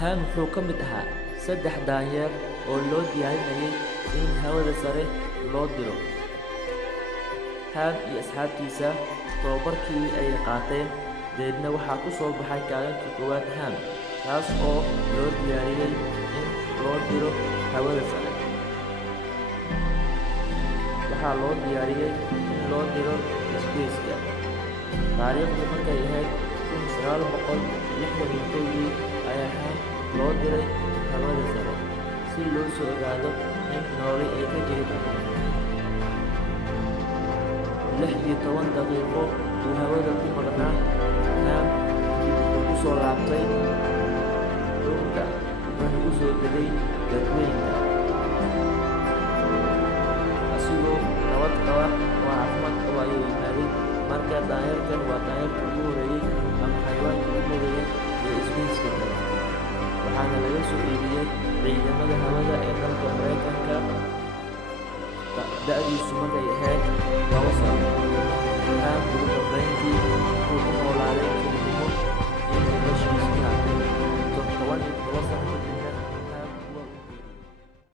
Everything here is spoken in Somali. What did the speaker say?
Ham wuxuu ka mid ahaa 3 daanyeer oo loo diyaarinayay in hawada sare loo diro. Ham iyo asxaabtiisa tababarkii ay qaateen, deedna waxaa ku soo baxay kaalintii koowaad Ham, taas oo loo diyaariyay in loo diro hawada sare. Waxaa loo diyaariyay in loo diro space-ka. Taariikhdu markay ahayd 1961 ayaa Ham loo diray hawada sare si loo soo ogaado in noole ay ka jiri karto. 16 daqiiqo uu hawada ku maqnaa, Ham dib wuxuu ku soo laabtay dhulka wuxuuna u soo degay badweynta asigoo nabad qaba oo caafimaad qaba ayuu yimaaday. Marka daanyeerkan waa daanyeerkii ugu horreeyay ama xayawaankii ugu horreeyay ee space-ka gala, waxaana laga soo iibiyey ciidamada hawada ee dalka Mareykanka. Da'diisu markay ahayd 2 sano. Ham ugu dambeyntii wuxuu ku noolaaday